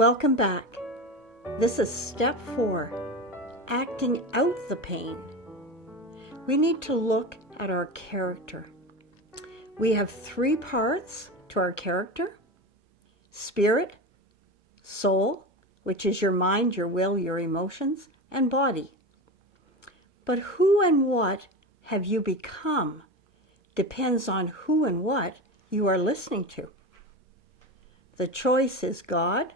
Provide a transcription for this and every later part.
Welcome back. This is step 4, acting out the pain. We need to look at our character. We have 3 parts to our character: spirit, soul, which is your mind, your will, your emotions, and body. But who and what have you become depends on who and what you are listening to. The choice is God,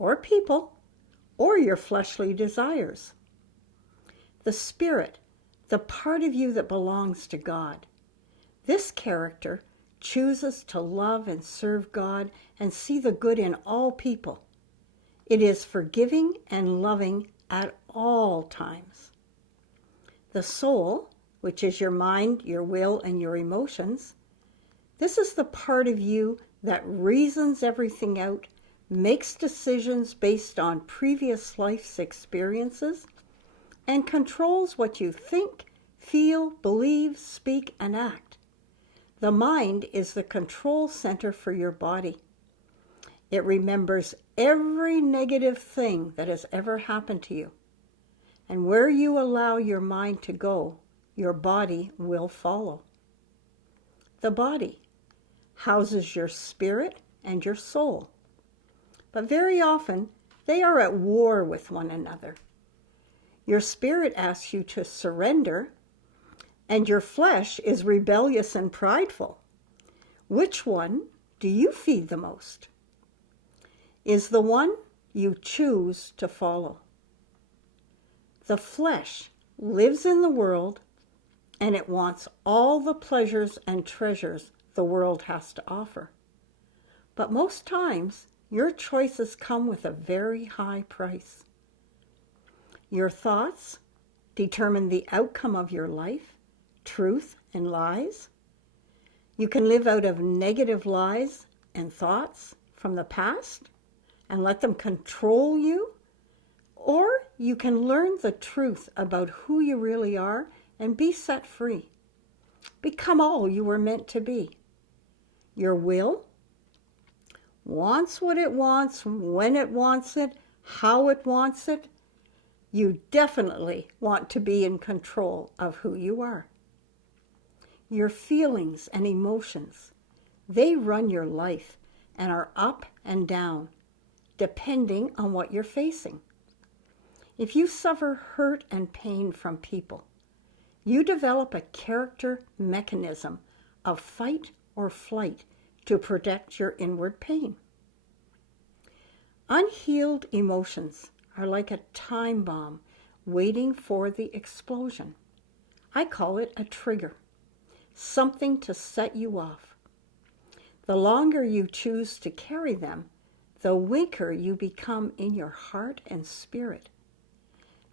or people, or your fleshly desires. The spirit, the part of you that belongs to God. This character chooses to love and serve God and see the good in all people. It is forgiving and loving at all times. The soul, which is your mind, your will, and your emotions, this is the part of you that reasons everything out, makes decisions based on previous life's experiences, and controls what you think, feel, believe, speak, and act. The mind is the control center for your body. It remembers every negative thing that has ever happened to you. And where you allow your mind to go, your body will follow. The body houses your spirit and your soul. But very often, they are at war with one another. Your spirit asks you to surrender, and your flesh is rebellious and prideful. Which one do you feed the most? Is the one you choose to follow. The flesh lives in the world, and it wants all the pleasures and treasures the world has to offer. But most times, your choices come with a very high price. Your thoughts determine the outcome of your life, truth and lies. You can live out of negative lies and thoughts from the past and let them control you, or you can learn the truth about who you really are and be set free. Become all you were meant to be. Your will wants what it wants, when it wants it, how it wants it. You definitely want to be in control of who you are. Your feelings and emotions, they run your life and are up and down, depending on what you're facing. If you suffer hurt and pain from people, you develop a character mechanism of fight or flight to protect your inward pain. Unhealed emotions are like a time bomb waiting for the explosion. I call it a trigger, something to set you off. The longer you choose to carry them, the weaker you become in your heart and spirit.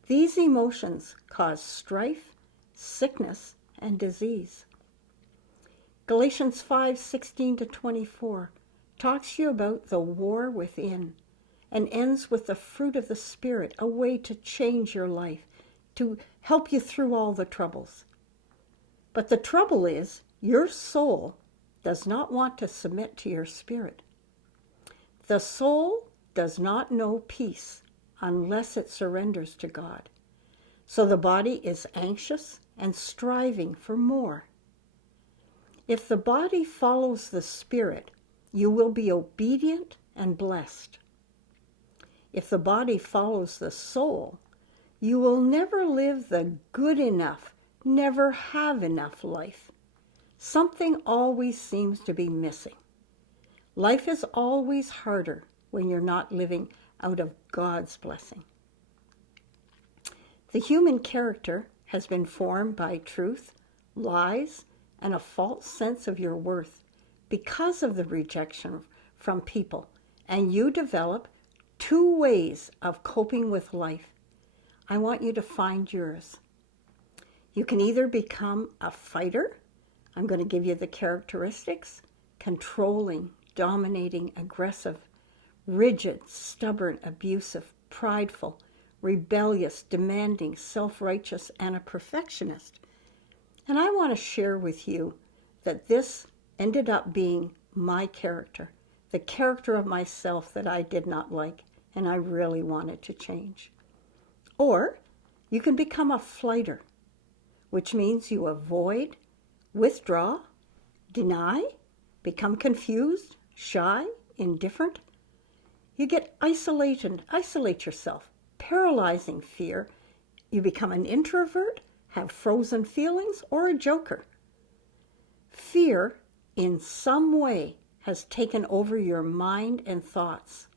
These emotions cause strife, sickness, and disease. Galatians 5:16-24 talks to you about the war within and ends with the fruit of the Spirit, a way to change your life, to help you through all the troubles. But the trouble is, your soul does not want to submit to your spirit. The soul does not know peace unless it surrenders to God. So the body is anxious and striving for more. If the body follows the spirit, you will be obedient and blessed. If the body follows the soul, you will never live the good enough, never have enough life. Something always seems to be missing. Life is always harder when you're not living out of God's blessing. The human character has been formed by truth, lies, and a false sense of your worth because of the rejection from people, and you develop 2 ways of coping with life. I want you to find yours. You can either become a fighter. I'm going to give you the characteristics: controlling, dominating, aggressive, rigid, stubborn, abusive, prideful, rebellious, demanding, self-righteous, and a perfectionist. And I want to share with you that this ended up being my character. the character of myself that I did not like and I really wanted to change. Or you can become a flighter, which means you avoid, withdraw, deny, become confused, shy, indifferent. You get isolated, isolate yourself, paralyzing fear. You become an introvert, have frozen feelings, or a joker. Fear, in some way, has taken over your mind and thoughts.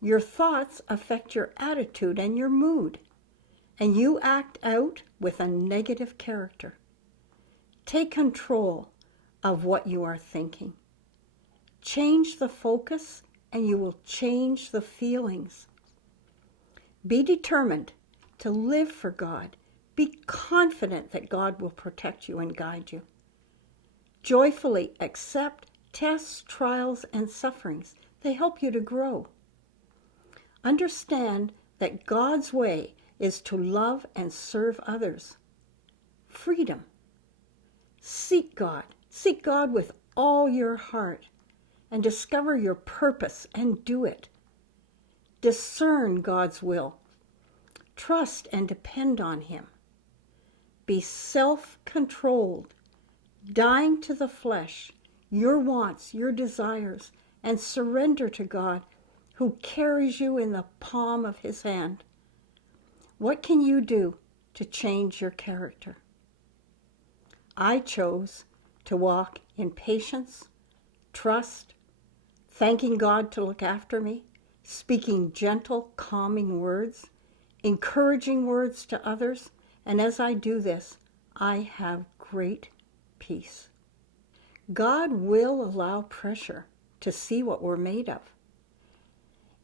Your thoughts affect your attitude and your mood, and you act out with a negative character. Take control of what you are thinking. Change the focus, and you will change the feelings. Be determined to live for God. Be confident that God will protect you and guide you. Joyfully accept tests, trials, and sufferings. They help you to grow. Understand that God's way is to love and serve others. Freedom. Seek God. Seek God with all your heart and discover your purpose and do it. Discern God's will. Trust and depend on Him. Be self-controlled, dying to the flesh, your wants, your desires, and surrender to God, who carries you in the palm of His hand. What can you do to change your character? I chose to walk in patience, trust, thanking God to look after me, speaking gentle, calming words, encouraging words to others, and as I do this, I have great peace. God will allow pressure to see what we're made of.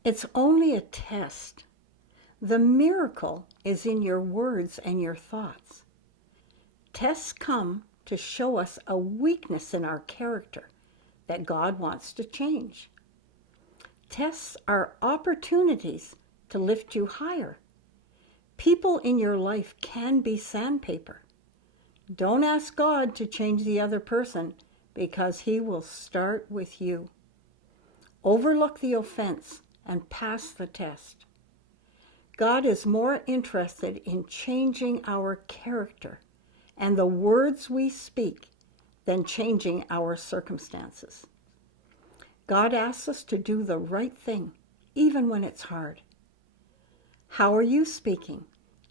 It's only a test. The miracle is in your words and your thoughts. Tests come to show us a weakness in our character that God wants to change. Tests are opportunities to lift you higher. People in your life can be sandpaper. Don't ask God to change the other person because He will start with you. Overlook the offense and pass the test. God is more interested in changing our character and the words we speak than changing our circumstances. God asks us to do the right thing, even when it's hard. How are you speaking?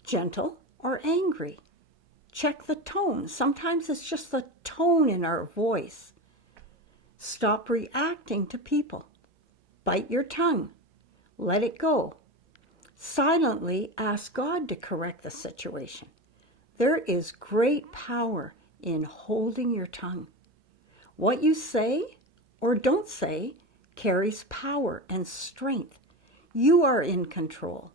Gentle or angry? Check the tone. Sometimes it's just the tone in our voice. Stop reacting to people. Bite your tongue. Let it go. Silently ask God to correct the situation. There is great power in holding your tongue. What you say or don't say carries power and strength. You are in control.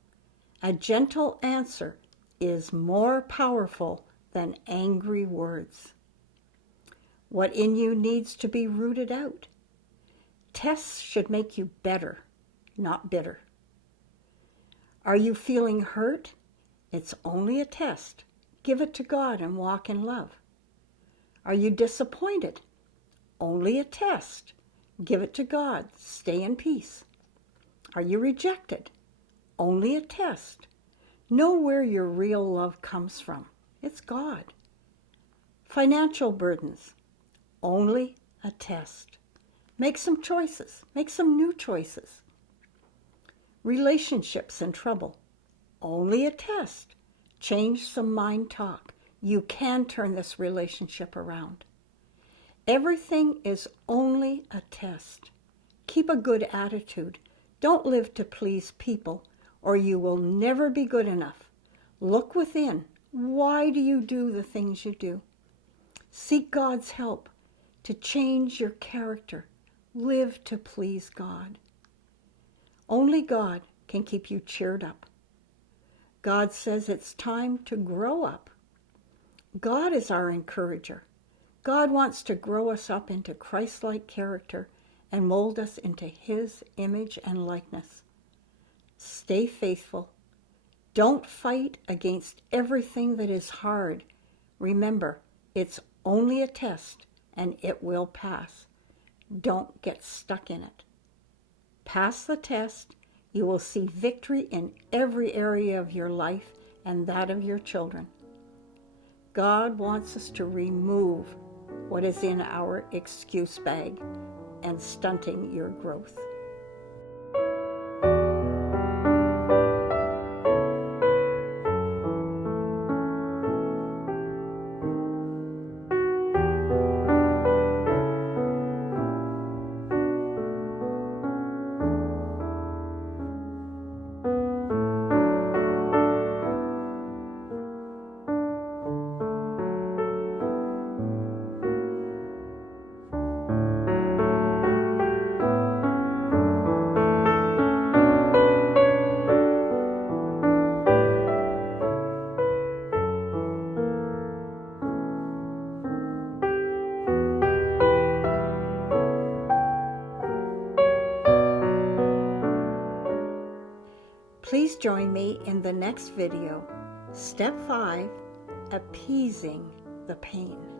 A gentle answer is more powerful than angry words. What in you needs to be rooted out? Tests should make you better, not bitter. Are you feeling hurt? It's only a test. Give it to God and walk in love. Are you disappointed? Only a test. Give it to God. Stay in peace. Are you rejected? Only a test. Know where your real love comes from. It's God. Financial burdens. Only a test. Make some choices. Make some new choices. Relationships in trouble. Only a test. Change some mind talk. You can turn this relationship around. Everything is only a test. Keep a good attitude. Don't live to please people, or you will never be good enough. Look within. Why do you do the things you do? Seek God's help to change your character. Live to please God. Only God can keep you cheered up. God says it's time to grow up. God is our encourager. God wants to grow us up into Christ-like character and mold us into His image and likeness. Stay faithful. Don't fight against everything that is hard. Remember, it's only a test and it will pass. Don't get stuck in it. Pass the test. You will see victory in every area of your life and that of your children. God wants us to remove what is in our excuse bag and stunting your growth. Please join me in the next video, Step 5, Appeasing the Pain.